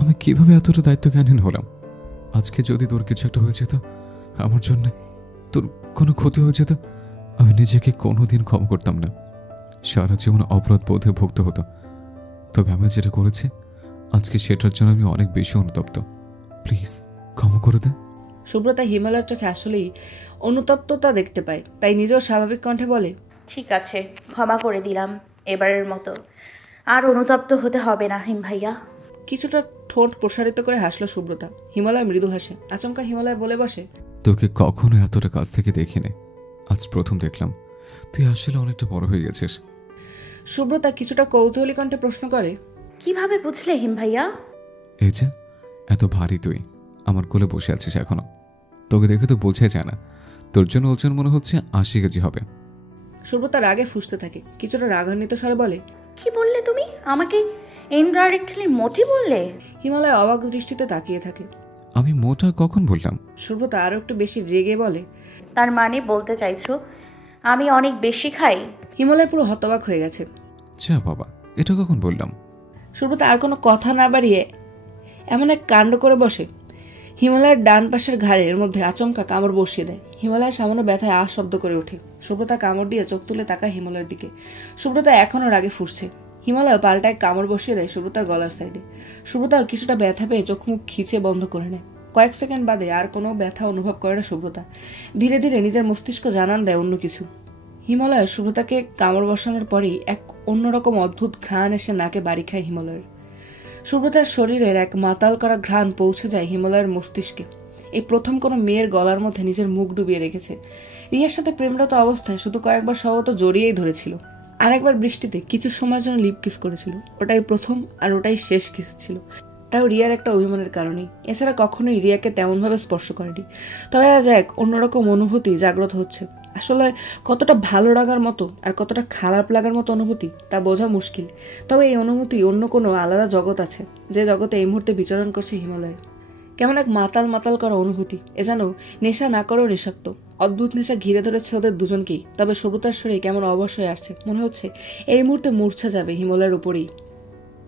আমি কিভাবে এতটা দায়িত্বজ্ঞানহীন হলাম? আজকে যদি তোর কিছু একটা হয়ে যেত, আমার জন্য তোর কোনো ক্ষতি হয়ে যেত, আমি নিজেকে কোনোদিন ক্ষমা করতাম না। সারা জীবন অপরাধ বোধে ভুগতে হতো। তবে আমি যেটা করেছি আজকে, সেটার জন্য আমি অনেক বেশি অনুতপ্ত। প্লিজ ক্ষমা করে দে। সুব্রতা হিমালয়ের চোখে আসলেই অনুতপ্ততা দেখতে পায়, তাই নিজেও স্বাভাবিক কণ্ঠে বলে, ঠিক আছে, ক্ষমা করে দিলাম এবারের মতো। আর অনুতপ্ত হতে হবে না হিম ভাইয়া। কিছুটা ঠোঁট প্রসারিত করে হাসলো সুব্রতা। হিমালয় মৃদু হাসে। আচমকা হিমালয় বলে বসে, তোকে কখনো এতটা কাছ থেকে দেখিনি, আজ প্রথম দেখলাম। তুই আসলে অনেকটা বড় হয়ে গেছিস। সুব্রতা কিছুটা কৌতূহলী কণ্ঠে প্রশ্ন করে, কিভাবে বুঝলে হিম ভাইয়া? এই যে এত ভারী তুই আমার কোলে বসে আছিস এখনো, তোকে দেখে তো বোঝাই যায় না তোর জন্য ওজন মনে হচ্ছে 80 কেজি হবে। সুব্রতা রাগে ফুঁসতে থাকে, কিছুটা রাগান্বিত স্বরে বলে, কি বললে তুমি? আমাকে ইনডাইরেক্টলি মোটি বললে? হিমালয় অবাক দৃষ্টিতে তাকিয়ে থাকে। আমি মোটা কখন বললাম? সুব্রতা আরো একটু বেশি রেগে বলে, তার মানে বলতে চাইছো আমি অনেক বেশি খাই? হিমালয় পুরো হতবাক হয়ে গেছে। যা বাবা, এটা কখন বললাম? সুব্রতা আর কোনো কথা না বাড়িয়ে এমন এক কাণ্ড করে বসে, হিমালয়ের ডান পাশের ঘাড়ের মধ্যে আচমকা কামড় বসিয়ে দেয়। হিমালয়ের সামান্য ব্যথায় আহ শব্দ করে ওঠে। সুব্রতা কামড় দিয়ে চোখ তুলে তাকায় হিমালয়ের দিকে। সুব্রতা এখনও রাগে ফুটছে। হিমালয় পাল্টায় কামড় বসিয়ে দেয় সুব্রতার গলার সাইডে। সুব্রতাও কিছুটা ব্যথা পেয়ে চোখ মুখ খিচে বন্ধ করে নেয়। কয়েক সেকেন্ড বাদে আর কোনো ব্যথা অনুভব করে না সুব্রতা। ধীরে ধীরে নিজের মস্তিষ্ক জানান দেয় অন্য কিছু। হিমালয় সুব্রতাকে কামড় বসানোর পরেই এক অন্যরকম অদ্ভুত ঘ্রাণ এসে নাকে বাড়ি খায় হিমালয়ের। সুব্রতার শরীরের এক মাতাল করা ঘ্রাণ পৌঁছে যায় হিমালয়ের মস্তিষ্কে। এই প্রথম কোনো মেয়ের গলার মধ্যে নিজের মুখ ডুবিয়ে রেখেছে। রিয়ার সাথে প্রেমরত অবস্থায় শুধু কয়েকবার স্বভাবত জড়িয়েই ধরেছিল। আর একবার বৃষ্টিতে কিছু সময়ের জন্য লিপ কিস করেছিল। ওটাই প্রথম আর ওটাই শেষ কিস ছিল, তাও রিয়ার একটা অভিমানের কারণেই। এছাড়া কখনোই রিয়াকে তেমনভাবে স্পর্শ করেনি। তবে আজ এক অন্যরকম অনুভূতি জাগ্রত হচ্ছে। আসলে কতটা ভালো লাগার মতো আর কতটা খারাপ লাগার মতো অনুভূতি তা বোঝা মুশকিল। তবে এই অনুভূতি অন্য কোনো আলাদা জগৎ আছে, যে জগতে এই মুহূর্তে বিচরণ করছে হিমালয়। কেমন এক মাতাল মাতাল করা অনুভূতি। এ যেন নেশা না করেও নেশাক্ত। অদ্ভুত নেশা ঘিরে ধরেছে ওদের দুজনকেই। তবে সুব্রতার শরীর কেমন অবশ হয়ে আসছে, মনে হচ্ছে এই মুহূর্তে মূর্ছা যাবে হিমালয়ের উপরেই।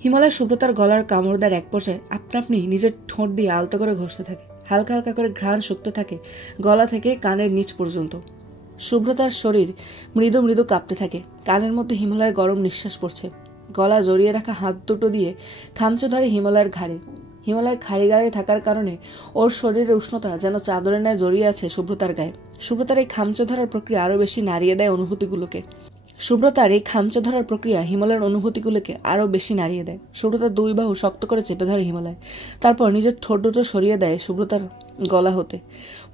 হিমালয় সুব্রতার গলার কামড় দেওয়ার এক পর্যায়ে আপনা আপনি নিজের ঠোঁট দিয়ে আলতো করে ঘষতে থাকে। হালকা হালকা করে ঘ্রাণ শুকতে থাকে গলা থেকে কানের নিচ পর্যন্ত। সুব্রতার শরীর মৃদু মৃদু কাঁপতে থাকে। কানের মধ্যে হিমালয়ের গরম নিঃশ্বাস পড়ছে। গলা জড়িয়ে রাখা হাত দুটো দিয়ে খামচে ধরে হিমালয়ের ঘাড়ে। হিমালয় খাড়ি গায়ে থাকার কারণে ওর শরীরের উষ্ণতা যেন চাদরের ন্যায় জড়িয়ে আছে শুভ্রতার গায়ে। শুভ্রতার এই খামচে ধরার প্রক্রিয়া আরও বেশি নাড়িয়ে দেয় অনুভূতিগুলোকে। হিমালয়ের অনুভূতিগুলোকে আরও বেশি নাড়িয়ে দেয়। শুভ্রতার দুই বাহু শক্ত করে চেপে ধরে হিমালয়, তারপর নিজের ঠোঁট দুটো সরিয়ে দেয় শুভ্রতার গলা হতে।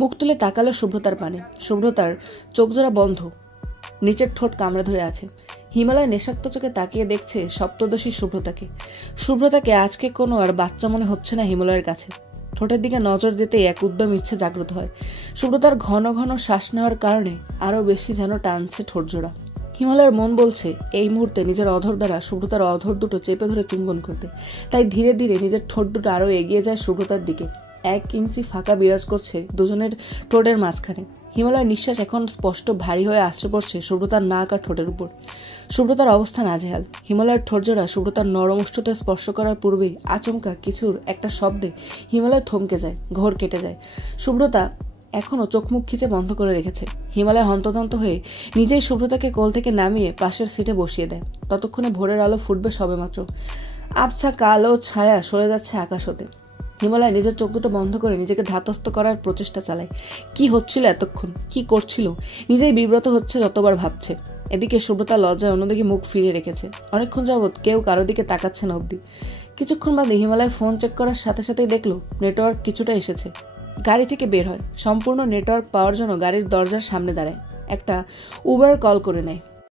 মুখ তুলে তাকালো শুভ্রতার পানে। শুভ্রতার চোখজোড়া বন্ধ, নিচের ঠোঁট কামড়ে ধরে আছে। হিমালয় নেশাক্ত চোখে তাকিয়ে দেখছে সপ্তদশী শুভ্রতাকে আজকে কোনো আর বাচ্চা মনে হচ্ছে না হিমালয়ের কাছে। ঠোঁটের দিকে নজর দিতেই এক উদ্যম ইচ্ছে জাগ্রত হয়। শুভ্রতার ঘন ঘন শ্বাস নেওয়ার কারণে আরও বেশি যেন টানছে ঠোঁটজোড়া। হিমালয়ের মন বলছে এই মুহূর্তে নিজের অধর দ্বারা শুভ্রতার অধর দুটো চেপে ধরে চুম্বন করতে। তাই ধীরে ধীরে নিজের ঠোঁট দুটো আরও এগিয়ে যায় শুভ্রতার দিকে। 1 ইঞ্চি ফাঁকা বিরাজ করছে দুজনের ঠোঁটের মাঝখানে। হিমালয়ের নিঃশ্বাস এখন স্পষ্ট ভারী হয়ে আশ্রে পড়ছে শুভ্রতার নাক আর ঠোঁটের উপর। শুভ্রতার অবস্থা নাজেহাল। হিমালয়ের ঠোঁটজোড়া শুভ্রতার নরম ওষ্ঠতে স্পর্শ করার পূর্বেই আচমকা কিছুর একটা শব্দে হিমালয় থমকে যায়, ঘোর কেটে যায়। শুভ্রতা এখনও চোখ মুখ খিচে বন্ধ করে রেখেছে। হিমালয় হন্তদন্ত হয়ে নিজেই শুভ্রতাকে কোল থেকে নামিয়ে পাশের সিটে বসিয়ে দেয়। ততক্ষণে ভোরের আলো ফুটবে সবেমাত্র। আবছা কালো ছায়া সরে যাচ্ছে আকাশ হতে। হিমালয় নিজের চোখ দুটো বন্ধ করে নিজেকে ধাতস্থ করার প্রচেষ্টা চালায়। কি হচ্ছিল এতক্ষণ, কি করছিল, নিজেই বিব্রত হচ্ছে যতবার ভাবছে। এদিকে শুভ্রতা লজ্জায় অন্যদিকে মুখ ফিরিয়ে রেখেছে। অনেকক্ষণ যাবৎ কেউ কারো দিকে তাকাচ্ছে না অব্দি। কিছুক্ষণ বাদে হিমালয় ফোন চেক করার সাথে সাথেই দেখলো নেটওয়ার্ক কিছুটা এসেছে। গাড়ি থেকে বের হয়। সম্পূর্ণ নেটওয়ার্ক পাওয়ার জন্য গাড়ির দরজার সামনে দাঁড়ায়। একটা উবার কল করে নেয়।